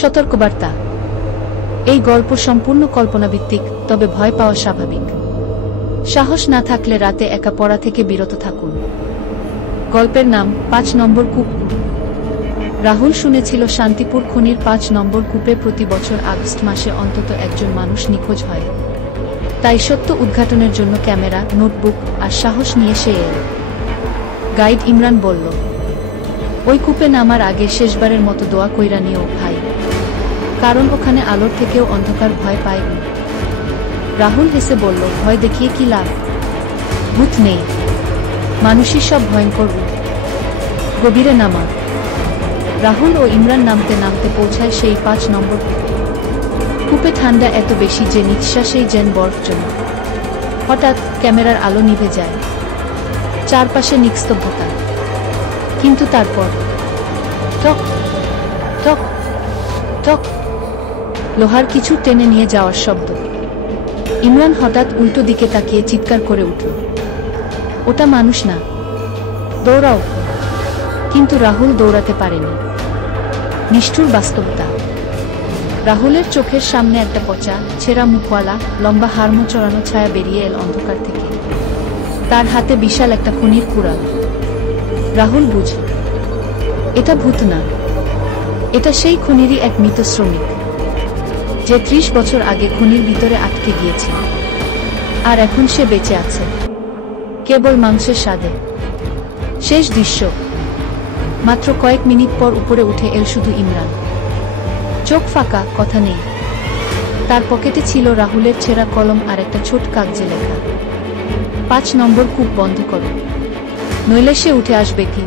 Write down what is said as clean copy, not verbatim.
সতর্কবার্তা, এই গল্প সম্পূর্ণ কল্পনাভিত্তিক, তবে ভয় পাওয়া স্বাভাবিক। সাহস না থাকলে রাতে একা পড়া থেকে বিরত থাকুন। গল্পের নাম ৫ নম্বর কূপ। রাহুল শুনেছিল শান্তিপুর খনির ৫ নম্বর কূপে প্রতি বছর আগস্ট মাসে অন্তত একজন মানুষ নিখোঁজ হয়। তাই সত্য উদ্ঘাটনের জন্য ক্যামেরা, নোটবুক আর সাহস নিয়ে সে এল। গাইড ইমরান বলল, ওই কূপে নামার আগে শেষবারের মতো দোয়া কইরা নিও ভাই, কারণ ওখানে আলোর থেকেও অন্ধকার ভয় পায়। রাহুল হেসে বলল, ভয় দেখিয়ে কি লাভ? ভূত নেই, মানুষই সব ভয়ঙ্কর। গভীরে নামা। রাহুল ও ইমরান নামতে নামতে পৌঁছায় সেই ৫ নম্বর কূপে। কূপে ঠান্ডা এত বেশি যে নিঃশ্বাসেই যেন বরফ জমে। হঠাৎ ক্যামেরার আলো নিভে যায়, চারপাশে নিস্তব্ধতা। কিন্তু তারপর টক টক টক, লোহার কিছু টেনে নিয়ে যাওয়ার শব্দ। ইমরান হঠাৎ উল্টো দিকে তাকিয়ে চিৎকার করে উঠল, ওটা মানুষ না, দৌড়াও! কিন্তু রাহুল দৌড়াতে পারেনি। নিষ্ঠুর বাস্তবতা। রাহুলের চোখের সামনে একটা পচা, ছেঁড়া মুখওয়ালা, লম্বা হাড়মো চড়ানো ছায়া বেরিয়ে এল অন্ধকার থেকে। তার হাতে বিশাল একটা খনির কুড়াল। রাহুল বুঝল, এটা ভূত না, এটা সেই খনিরই এক মৃত শ্রমিক, যে ৩০ বছর আগে খনির ভিতরে আটকে গিয়েছিল। আর এখন সে বেঁচে আছে, কেবল মাংসের স্বাদে। শেষ দৃশ্য। মাত্র কয়েক মিনিট পর উপরে উঠে এল শুধু ইমরান। চোখ ফাঁকা, কথা নেই। তার পকেটে ছিল রাহুলের ছেঁড়া কলম আর একটা ছোট কাগজে লেখা, ৫ নম্বর কূপ বন্ধ করো, নইলে সে উঠে আসবে কি।